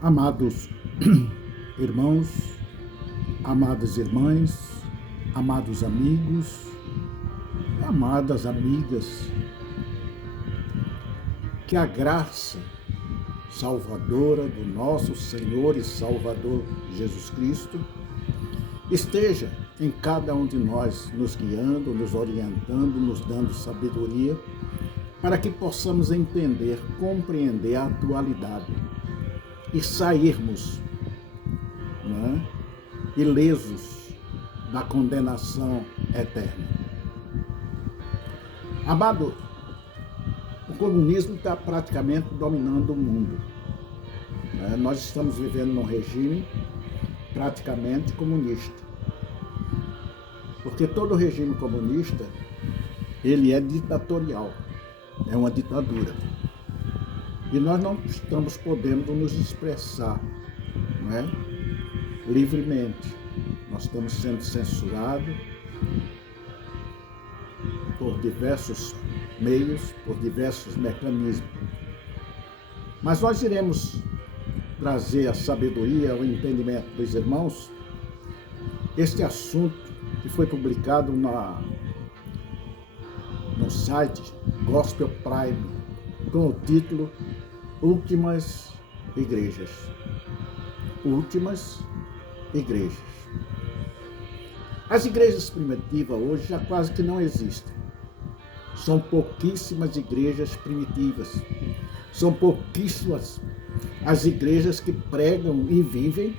Amados irmãos, amadas irmãs, amados amigos, amadas amigas, que a graça salvadora do nosso Senhor e Salvador Jesus Cristo esteja em cada um de nós, nos guiando, nos orientando, nos dando sabedoria, para que possamos entender, compreender a atualidade e sairmos, ilesos da condenação eterna. Amado, o comunismo está praticamente dominando o mundo. Nós estamos vivendo num regime praticamente comunista. Porque todo regime comunista, ele é ditatorial, é uma ditadura. E nós não estamos podendo nos expressar, livremente. Nós estamos sendo censurados por diversos meios, por diversos mecanismos. Mas nós iremos trazer a sabedoria, o entendimento dos irmãos, este assunto que foi publicado no site Gospel Prime, com o título Últimas Igrejas. Últimas Igrejas. As igrejas primitivas hoje já quase que não existem. São pouquíssimas igrejas primitivas. São pouquíssimas as igrejas que pregam e vivem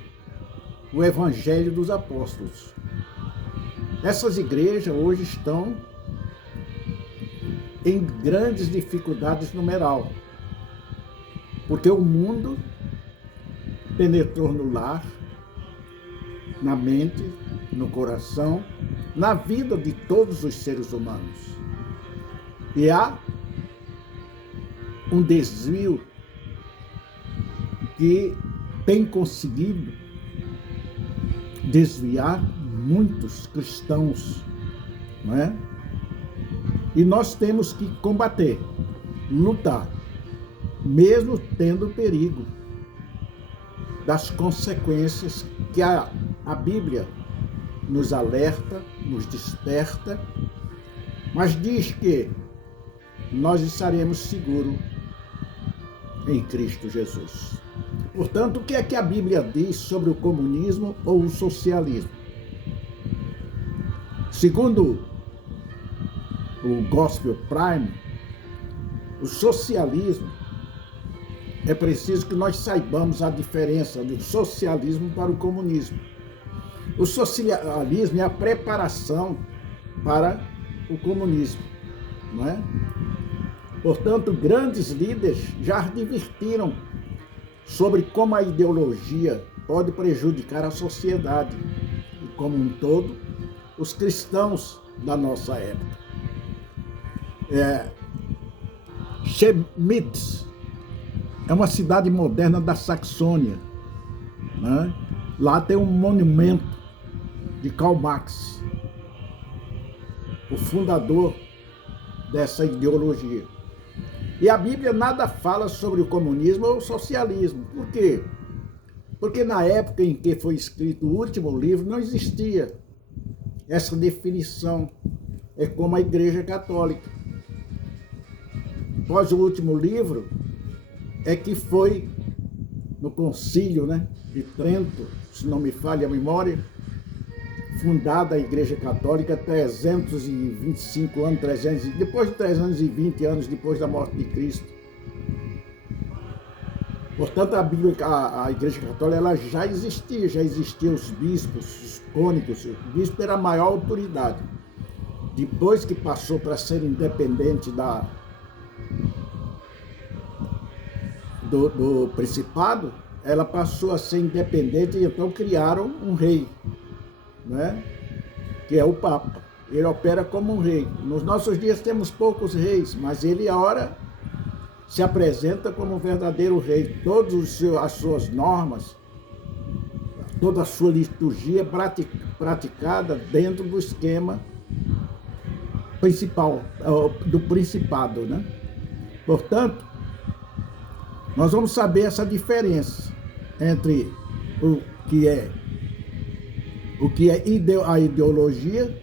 o Evangelho dos Apóstolos. Essas igrejas hoje estão em grandes dificuldades numeral, porque o mundo penetrou no lar, na mente, no coração, na vida de todos os seres humanos. E há um desvio que tem conseguido desviar muitos cristãos, E nós temos que combater, lutar, mesmo tendo perigo das consequências que a Bíblia nos alerta, nos desperta, mas diz que nós estaremos seguros em Cristo Jesus. Portanto, o que é que a Bíblia diz sobre o comunismo ou o socialismo? Segundo o Gospel Prime, o socialismo, é preciso que nós saibamos a diferença do socialismo para o comunismo. O socialismo é a preparação para o comunismo, Portanto, grandes líderes já advertiram sobre como a ideologia pode prejudicar a sociedade e, como um todo, os cristãos da nossa época. Chemnitz é uma cidade moderna da Saxônia. Lá tem um monumento de Karl Marx, o fundador dessa ideologia. E a Bíblia nada fala sobre o comunismo ou o socialismo. Por quê? Porque na época em que foi escrito o último livro, não existia essa definição. É como a Igreja Católica. Após o último livro, é que foi no concílio de Trento, se não me falha a memória, fundada a Igreja Católica 325 anos, depois de 320 anos depois da morte de Cristo. Portanto, a Igreja Católica ela já existiam os bispos, os cônicos. O bispo era a maior autoridade. Depois que passou para ser independente do principado, ela passou a ser independente e então criaram um rei, que é o Papa. Ele opera como um rei. Nos nossos dias temos poucos reis, mas ele ora se apresenta como um verdadeiro rei. Todas as suas normas, toda a sua liturgia praticada dentro do esquema principal, do principado, Portanto, nós vamos saber essa diferença. entre o que é a ideologia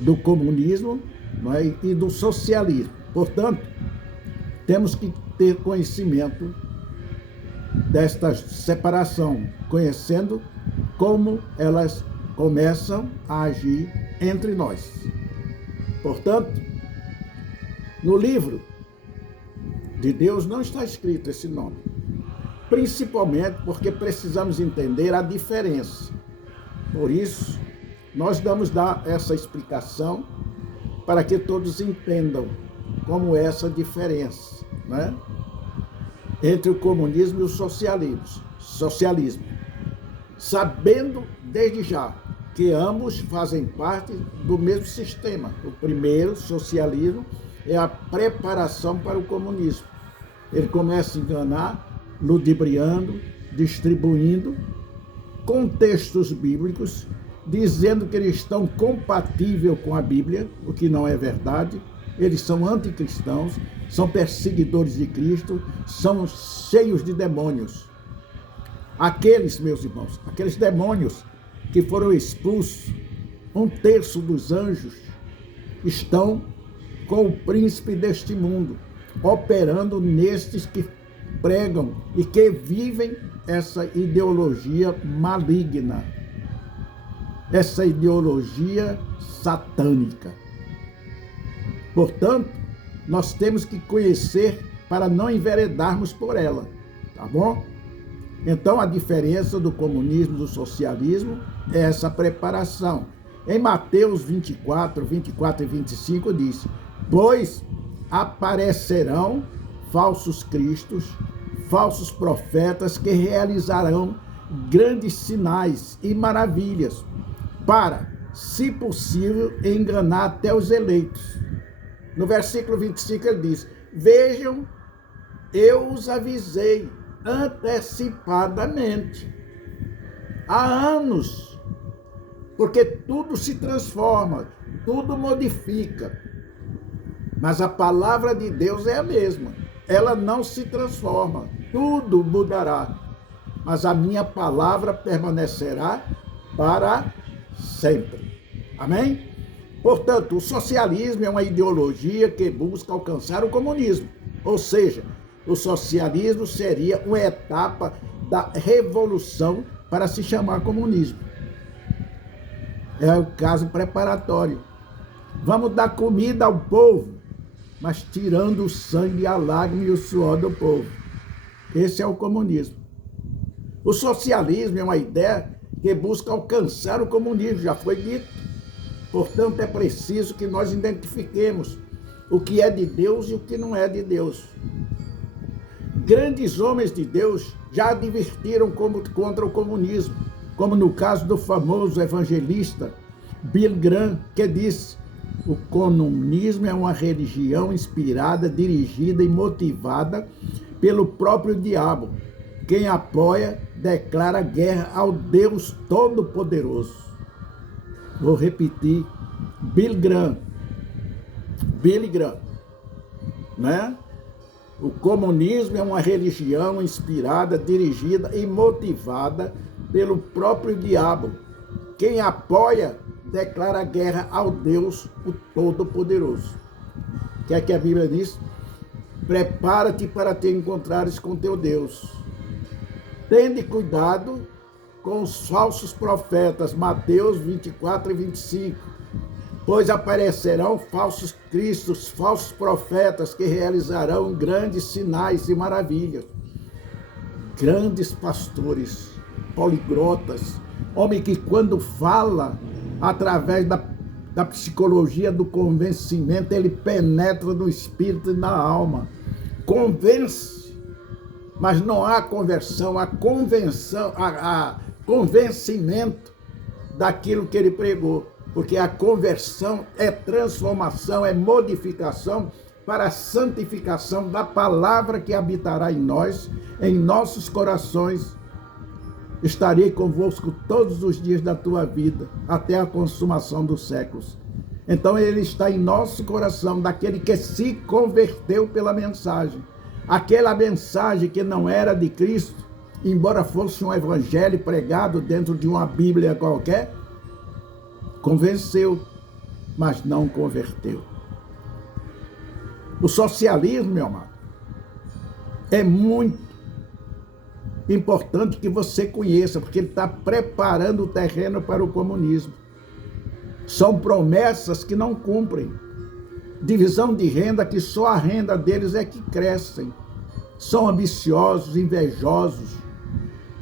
do comunismo, não é? E do socialismo. Portanto, temos que ter conhecimento desta separação, conhecendo como elas começam a agir entre nós. Portanto, no livro de Deus não está escrito esse nome, principalmente porque precisamos entender a diferença. Por isso, nós vamos dar essa explicação para que todos entendam como é essa diferença, né? Entre o comunismo e o socialismo, sabendo desde já que ambos fazem parte do mesmo sistema. O primeiro, socialismo, é a preparação para o comunismo. Ele começa a enganar, ludibriando, distribuindo contextos bíblicos, dizendo que eles estão compatíveis com a Bíblia, o que não é verdade. Eles são anticristãos, são perseguidores de Cristo, são cheios de demônios. Aqueles, meus irmãos, aqueles demônios que foram expulsos, 1/3 dos anjos estão com o príncipe deste mundo, operando nestes que pregam e que vivem essa ideologia maligna, essa ideologia satânica. Portanto, nós temos que conhecer para não enveredarmos por ela, tá bom? Então, a diferença do comunismo e do socialismo é essa preparação. Em Mateus 24 e 25 diz: pois aparecerão falsos cristos, falsos profetas que realizarão grandes sinais e maravilhas para, se possível, enganar até os eleitos. No versículo 25 ele diz: vejam, eu os avisei antecipadamente, há anos, porque tudo se transforma, tudo modifica, mas a palavra de Deus é a mesma, ela não se transforma, tudo mudará, mas a minha palavra permanecerá para sempre. Amém? Portanto, o socialismo é uma ideologia que busca alcançar o comunismo, ou seja, o socialismo seria uma etapa da revolução para se chamar comunismo. É o caso preparatório. Vamos dar comida ao povo, mas tirando o sangue, a lágrima e o suor do povo. Esse é o comunismo. O socialismo é uma ideia que busca alcançar o comunismo, já foi dito. Portanto, é preciso que nós identifiquemos o que é de Deus e o que não é de Deus. Grandes homens de Deus já advertiram contra o comunismo, como no caso do famoso evangelista Billy Graham, que disse: o comunismo é uma religião inspirada, dirigida e motivada pelo próprio diabo. Quem apoia declara guerra ao Deus Todo-Poderoso. Vou repetir: Billy Graham, né? O comunismo é uma religião inspirada, dirigida e motivada pelo próprio diabo. Quem apoia declara guerra ao Deus, o Todo-Poderoso. O que é que a Bíblia diz? Prepara-te para te encontrares com teu Deus. Tende cuidado com os falsos profetas, Mateus 24 e 25. Pois aparecerão falsos cristos, falsos profetas que realizarão grandes sinais e maravilhas. Grandes pastores, poliglotas, homem que quando fala, através da psicologia do convencimento, ele penetra no espírito e na alma. Convence, mas não há conversão, há convenção, há convencimento daquilo que ele pregou. Porque a conversão é transformação, é modificação para a santificação da palavra que habitará em nós, em nossos corações. Estarei convosco todos os dias da tua vida, até a consumação dos séculos. Então ele está em nosso coração, daquele que se converteu pela mensagem. Aquela mensagem que não era de Cristo, embora fosse um evangelho pregado dentro de uma Bíblia qualquer, convenceu, mas não converteu. O socialismo, meu amado, é muito importante que você conheça, porque ele está preparando o terreno para o comunismo. São promessas que não cumprem. Divisão de renda que só a renda deles é que crescem. São ambiciosos, invejosos,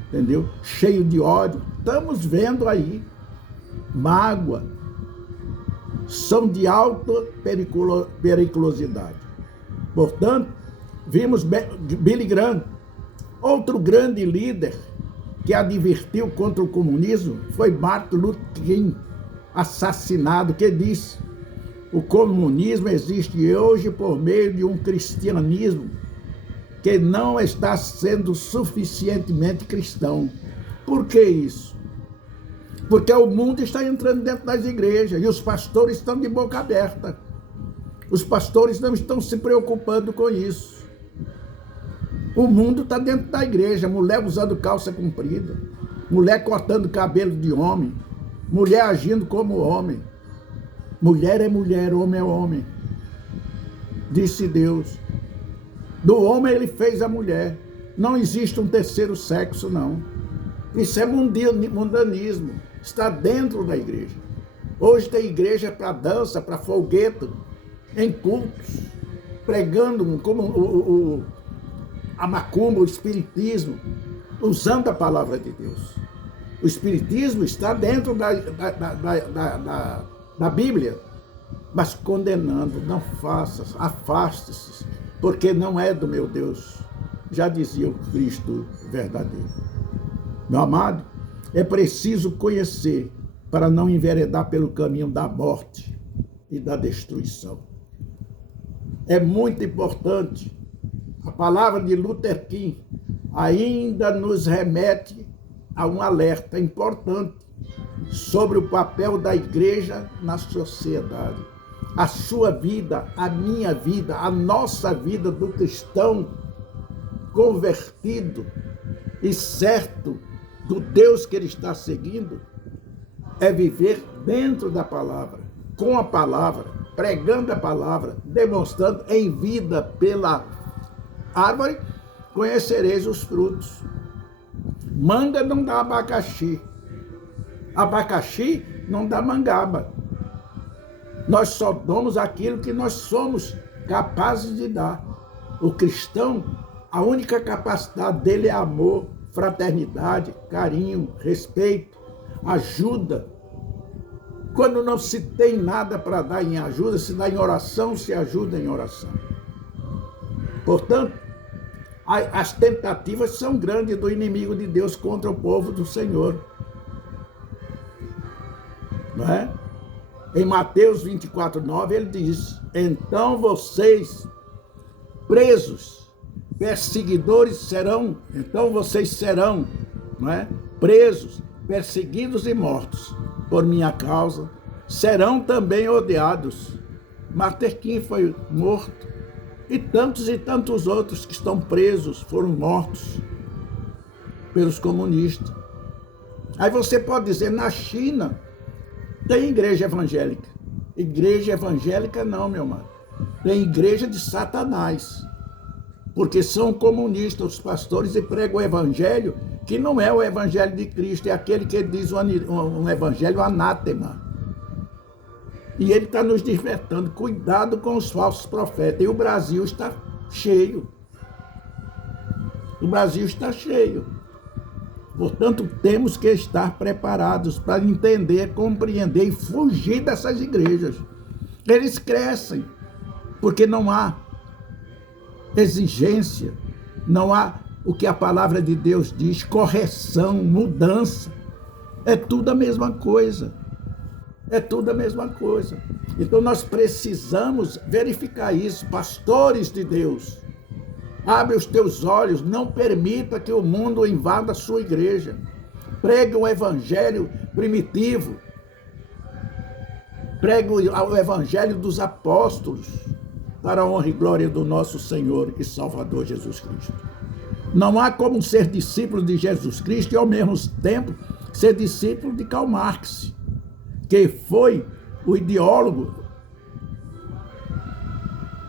entendeu? Cheio de ódio. Estamos vendo aí. Mágoa. São de alta periculosidade. Portanto, vimos Billy Graham, outro grande líder que advertiu contra o comunismo foi Martin Luther King, assassinado, que disse: o comunismo existe hoje por meio de um cristianismo que não está sendo suficientemente cristão. Por que isso? Porque o mundo está entrando dentro das igrejas e os pastores estão de boca aberta. Os pastores não estão se preocupando com isso. O mundo está dentro da igreja, mulher usando calça comprida, mulher cortando cabelo de homem, mulher agindo como homem. Mulher é mulher, homem é homem. Disse Deus. Do homem ele fez a mulher. Não existe um terceiro sexo, não. Isso é mundanismo. Está dentro da igreja. Hoje tem igreja para dança, para folgueto, em cultos, pregando como a macumba, o espiritismo, usando a palavra de Deus. O espiritismo está dentro da Bíblia, mas condenando: não faças, afaste-se, porque não é do meu Deus. Já dizia o Cristo verdadeiro. Meu amado, é preciso conhecer para não enveredar pelo caminho da morte e da destruição. É muito importante. A palavra de Luther King ainda nos remete a um alerta importante sobre o papel da igreja na sociedade. A sua vida, a minha vida, a nossa vida do cristão convertido e certo do Deus que ele está seguindo é viver dentro da palavra, com a palavra, pregando a palavra, demonstrando em vida. Pela árvore conhecereis os frutos. Manga não dá abacaxi. Abacaxi não dá mangaba. Nós só damos aquilo que nós somos capazes de dar. O cristão, a única capacidade dele é amor, fraternidade, carinho, respeito, ajuda. Quando não se tem nada para dar em ajuda, se dá em oração, se ajuda em oração. Portanto, as tentativas são grandes do inimigo de Deus contra o povo do Senhor. Não é? Em Mateus 24:9, ele diz: então vocês presos, perseguidores serão, não é? Presos, perseguidos e mortos por minha causa, serão também odiados. Martin King foi morto, e tantos outros que estão presos foram mortos pelos comunistas. Aí você pode dizer: na China tem igreja evangélica. Igreja evangélica não, meu irmão. Tem igreja de Satanás. Porque são comunistas os pastores e pregam o evangelho que não é o evangelho de Cristo, é aquele que diz um evangelho anátema. E ele está nos despertando: cuidado com os falsos profetas. E o Brasil está cheio. O Brasil está cheio. Portanto, temos que estar preparados para entender, compreender e fugir dessas igrejas. Eles crescem, porque não há exigência, não há o que a palavra de Deus diz, correção, mudança. É tudo a mesma coisa. É tudo a mesma coisa. Então nós precisamos verificar isso. Pastores de Deus, abre os teus olhos, não permita que o mundo invada a sua igreja. Pregue o evangelho primitivo. Pregue o evangelho dos apóstolos, para a honra e glória do nosso Senhor e Salvador Jesus Cristo. Não há como ser discípulo de Jesus Cristo e, ao mesmo tempo, ser discípulo de Karl Marx, que foi o ideólogo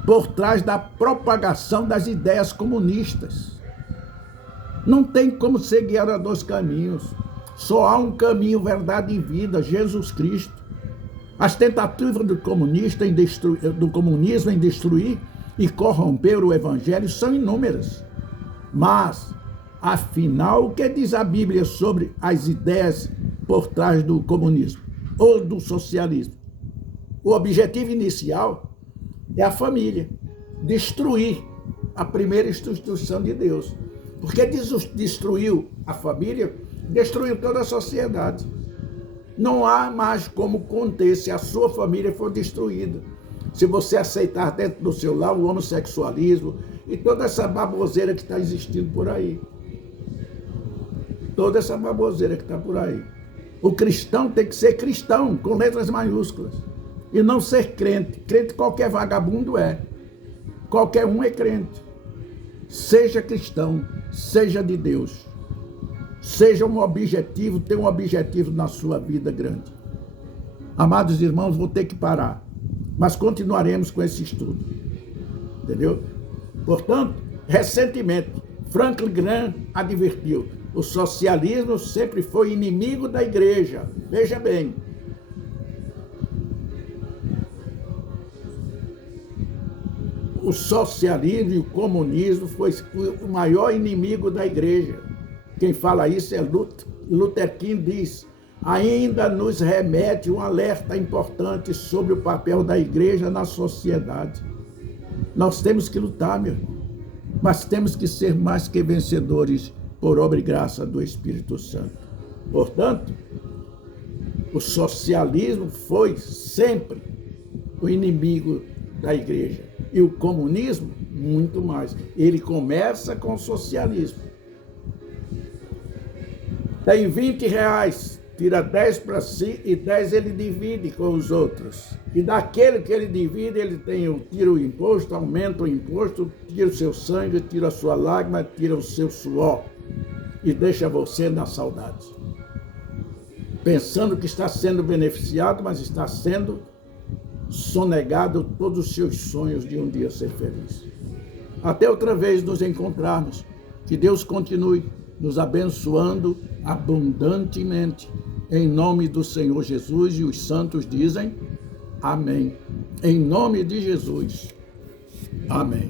por trás da propagação das ideias comunistas. Não tem como ser guiado a dois caminhos. Só há um caminho, verdade e vida, Jesus Cristo. As tentativas do comunismo em destruir e corromper o evangelho são inúmeras. Mas, afinal, o que diz a Bíblia sobre as ideias por trás do comunismo ou do socialismo? O objetivo inicial é a família, destruir a primeira instituição de Deus. Porque destruiu a família, destruiu toda a sociedade. Não há mais como conter se a sua família for destruída. Se você aceitar dentro do seu lar o homossexualismo e toda essa baboseira que está existindo por aí. Toda essa baboseira que está por aí. O cristão tem que ser cristão, com letras maiúsculas. E não ser crente. Crente qualquer vagabundo é. Qualquer um é crente. Seja cristão, seja de Deus. Seja um objetivo, tenha um objetivo na sua vida grande. Amados irmãos, vou ter que parar. Mas continuaremos com esse estudo. Entendeu? Portanto, recentemente, Franklin Graham advertiu: o socialismo sempre foi inimigo da igreja. Veja bem. O socialismo e o comunismo foi o maior inimigo da igreja. Quem fala isso é Luther King, diz: ainda nos remete um alerta importante sobre o papel da igreja na sociedade. Nós temos que lutar, meu irmão, mas temos que ser mais que vencedores por obra e graça do Espírito Santo. Portanto, o socialismo foi sempre o inimigo da igreja. E o comunismo, muito mais. Ele começa com o socialismo. Tem R$20, tira 10 para si e 10 ele divide com os outros. E daquele que ele divide, ele tira o imposto, aumenta o imposto, tira o seu sangue, tira a sua lágrima, tira o seu suor e deixa você na saudade. Pensando que está sendo beneficiado, mas está sendo sonegado todos os seus sonhos de um dia ser feliz. Até outra vez nos encontrarmos. Que Deus continue nos abençoando abundantemente. Em nome do Senhor Jesus, e os santos dizem amém. Em nome de Jesus. Amém.